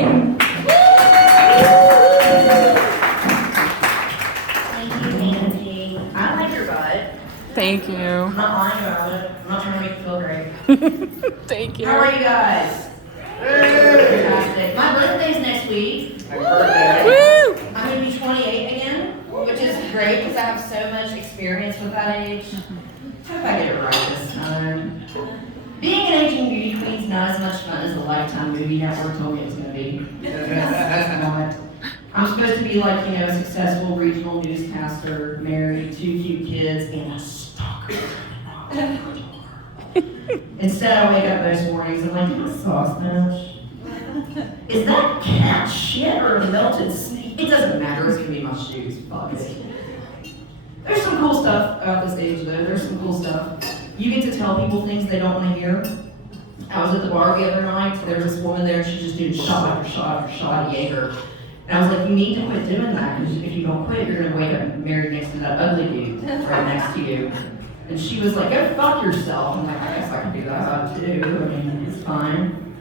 Thank you, Angie. I like your butt. Thank you. I'm not lying about it. I'm not trying to make you feel great. Thank you. How are you guys? Fantastic. My birthday's next week. Woo! I'm going to be 28 again, which is great because I have so much experience with that age. I hope I get it right this time. Being an aging beauty queen is not as much fun as the Lifetime movie network told me it was going to be. It's not. I'm supposed to be like, you know, a successful regional newscaster, married, 2 cute kids, and a stalker. Instead, I wake up most mornings and I'm like, sauce mash. Is that cat shit or a melted snake? It doesn't matter, it's gonna be my shoes. Fuck it. There's some cool stuff about this age though. There's some cool stuff. You get to tell people things they don't want to hear. I was at the bar the other night, there was this woman there, and she just did shot after shot after shot of Jaeger. And I was like, you need to quit doing that, because if you don't quit, you're gonna wake up married next to that ugly dude right next to you. And she was like, go fuck yourself. I'm like, I guess I can do that too. I mean, it's fine.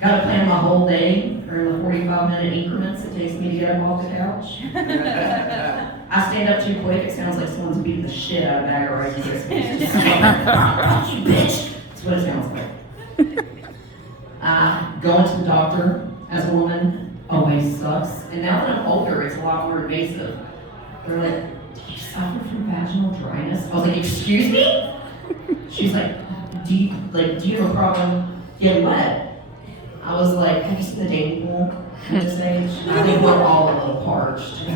Gotta plan my whole day, or in the 45-minute increments it takes me to get up off the couch. I stand up too quick, it sounds like someone's beating the shit out of Bagger Rice Krispies. Just fuck you, bitch! That's what it sounds like. Going to the doctor as a woman always sucks. And now that I'm older, it's a lot more invasive. They're like, do you suffer from vaginal dryness? I was like, excuse me? She's like, do you have a problem getting wet? I was like, have you seen the dating pool at this age? I think we're all a little parched.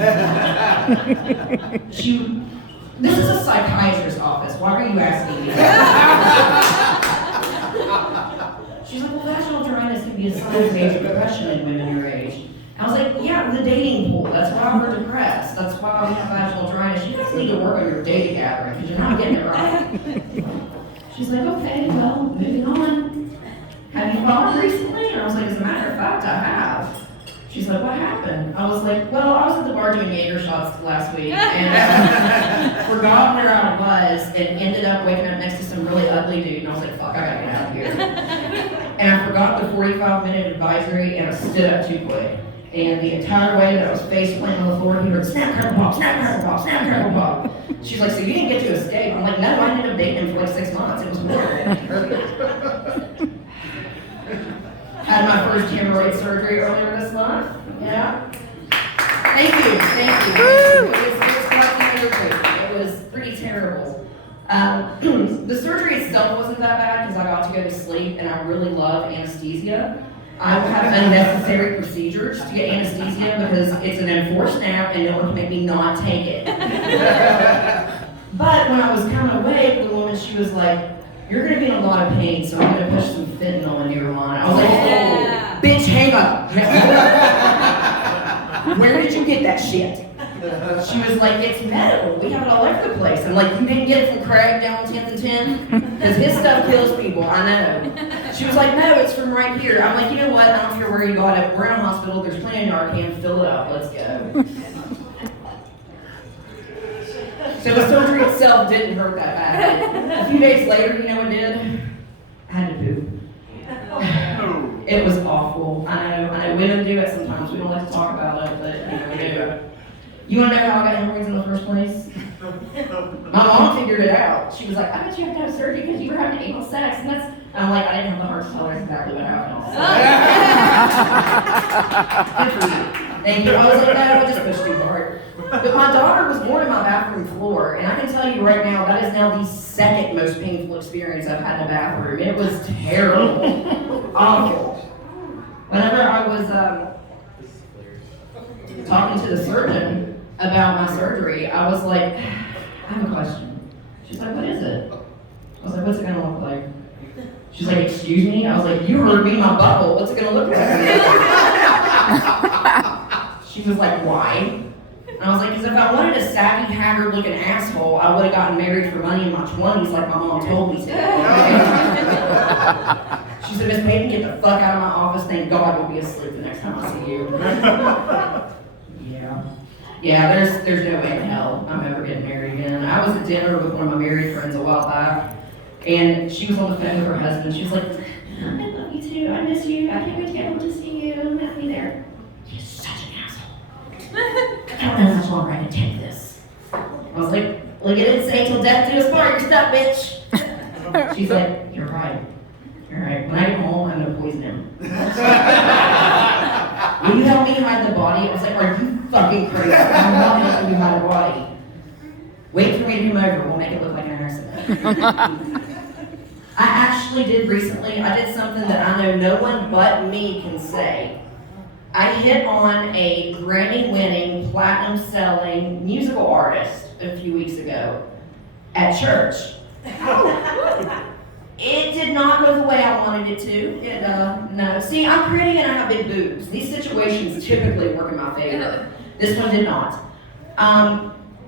This is a psychiatrist's office. Why are you asking me that? She's like, well, vaginal dryness can be a sign of major depression in women your age. I was like, yeah, the dating pool. That's why we're depressed. That's why we have vaginal dryness. You guys need to work on your data gathering because you're not getting it right. She's like, okay, well, moving on. Have you gone recently? And I was like, as a matter of fact, I have. She's like, what happened? I was like, well, I was at the bar doing Jaeger shots last week and forgot where I was and ended up waking up next to some really ugly dude. And I was like, fuck, I gotta get out of here. And I forgot the 45-minute advisory and I stood up too quick. And the entire way that I was face planting on the floor, he heard snap, crackle, pop, snap, crackle, pop, snap, crackle, pop. She's like, so you didn't get to escape? I'm like, no, I ended up dating him for like 6 months. It was horrible. Had my first hemorrhoid surgery earlier this month. Yeah. Thank you. It was pretty terrible. The surgery itself wasn't that bad because I got to go to sleep and I really love anesthesia. I have unnecessary procedures to get anesthesia because it's an enforced nap and no one can make me not take it. But when I was kind of awake, the woman, she was like, you're going to be in a lot of pain, so I'm going to push some fentanyl into your line. I was like, oh, bitch, hang up. Where did you get that shit? She was like, it's medical. We have it all over the place. I'm like, you didn't get it from Craig down on 10th and 10? Because his stuff kills people, I know. She was like, no, it's from right here. I'm like, you know what? I don't care where you got it. We're in a hospital. There's plenty of Narcan. Fill it up. Let's go. So the surgery itself didn't hurt that bad. A few days later, you know what it did? I had to poop. It was awful. I know women do it sometimes. We don't like to talk about it, but you know, we do. You want to know how I got hemorrhoids in the first place? My mom figured it out. She was like, I bet you have to have surgery because you were having anal sex. And I'm like, I didn't have the heart to tell her exactly what happened. Good for you. Thank you. I was like, no, I just pushed too hard. But my daughter was born in my bathroom floor, and I can tell you right now, that is now the second most painful experience I've had in a bathroom. It was terrible. Awful. Whenever I was talking to the surgeon about my surgery, I was like, I have a question. She's like, what is it? I was like, what's it gonna look like? She's like, excuse me? I was like, you heard me, my butthole. What's it gonna look like? She was like, why? And I was like, because if I wanted a savvy, haggard-looking asshole, I would have gotten married for money in my 20s like my mom told me to. She said, Miss Payton, get the fuck out of my office. Thank God you'll be asleep the next time I see you. Yeah, there's no way in hell I'm ever getting married again. I was at dinner with one of my married friends a while back, and she was on the phone with her husband. She was like, I love you too. I miss you. I can't wait to get home to see you. Look, it didn't say till death do us part, you're stuck, bitch. She's like, you're right. You're right. When I get home, I'm gonna poison him. Will you help me hide the body? I was like, are you fucking crazy? I'm not helping you hide the body. Wait for me to come over, we'll make it look like an accident. I actually did recently, I did something that I know no one but me can say. I hit on a Grammy-winning, platinum-selling musical artist a few weeks ago at church. It did not go the way I wanted it to. No. See, I'm pretty and I have big boobs. These situations typically work in my favor. This one did not.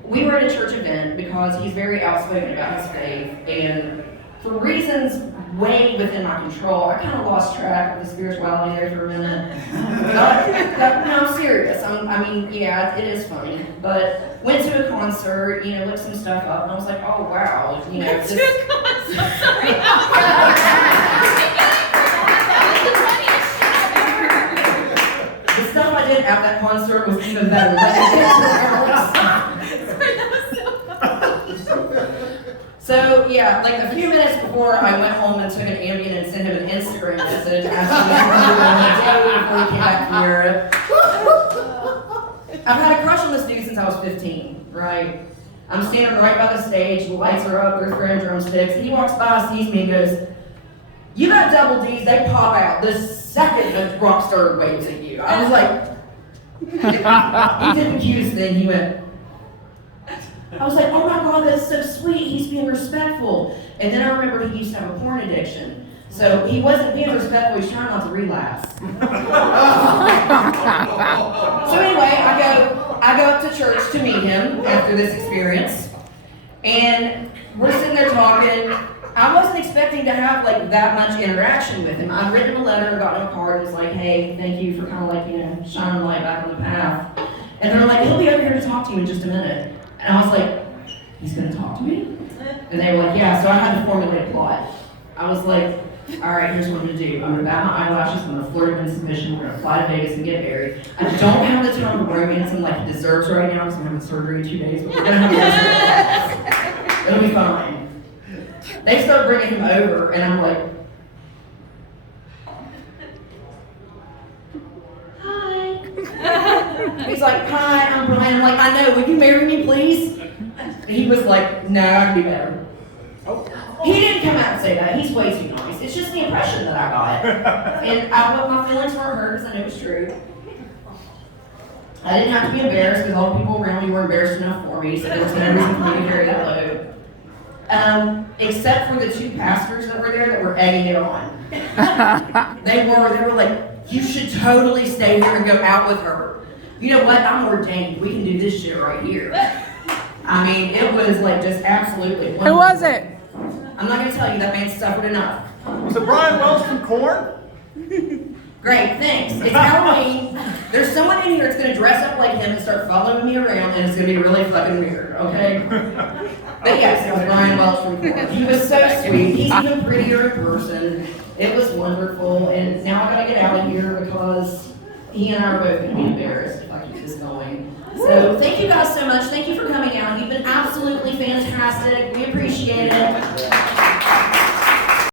We were at a church event because he's very outspoken about his faith, and for reasons way within my control, I kind of lost track of the spirituality there for a minute. No, I'm serious. I mean, yeah, it is funny. But went to a concert, looked some stuff up, and I was like, oh wow, Went to a concert. Sorry. The stuff I did at that concert was even better. So yeah, like a few minutes before I went home and took an Ambien and sent him an Instagram message asking him before he came back from Europe. I've had a crush on this dude since I was 15, right? I'm standing right by the stage, the lights are up, they're throwing drumsticks, and he walks by, sees me, and goes, you got double D's, they pop out the second a rock star waves at you. I was like, he didn't cue then, he went, I was like, oh my God, that's so sweet, he's being respectful. And then I remembered he used to have a porn addiction. So he wasn't being respectful, he's trying not to relapse. So anyway, I go up to church to meet him after this experience. And we're sitting there talking. I wasn't expecting to have like that much interaction with him. I'd written him a letter, gotten him a card, and was like, hey, thank you for kind of like, shining the light back on the path. And they're like, he'll be over here to talk to you in just a minute. And I was like, he's gonna talk to me? And they were like, yeah, so I had to formulate a plot. I was like, all right, here's what I'm gonna do. I'm gonna bat my eyelashes, I'm gonna flirt him in submission, we're gonna fly to Vegas and get married. I don't have the time to romance him like he deserves right now because I'm having surgery in 2 days, but we're gonna have a It'll be fine. They start bringing him over, and I'm like, hi. He's like, hi, I'm Brian. I'm like, I know, will you marry me, please? And he was like, no, I can do better. He didn't come out and say that. He's way too nice. It's just the impression that I got. And my feelings weren't hurt because I knew it was true. I didn't have to be embarrassed because all the people around me were embarrassed enough for me, so there was no reason for me to carry that load. Except for the 2 pastors that were there that were egging it on. They were like, you should totally stay here and go out with her. You know what? I'm ordained. We can do this shit right here. I mean, it was like just absolutely wonderful. Who was it? I'm not going to tell you, that man suffered enough. Was it Brian Wells from Korn? Great, thanks. It's Halloween. There's someone in here that's going to dress up like him and start following me around, and it's going to be really fucking weird, okay? But yes, it was Brian Welch from Korn. He was so sweet. He's even prettier in person. It was wonderful, and now I got to get out of here because he and I are both going to be embarrassed if I keep this going. So thank you guys so much. Thank you for coming out. You've been absolutely fantastic. We appreciate it.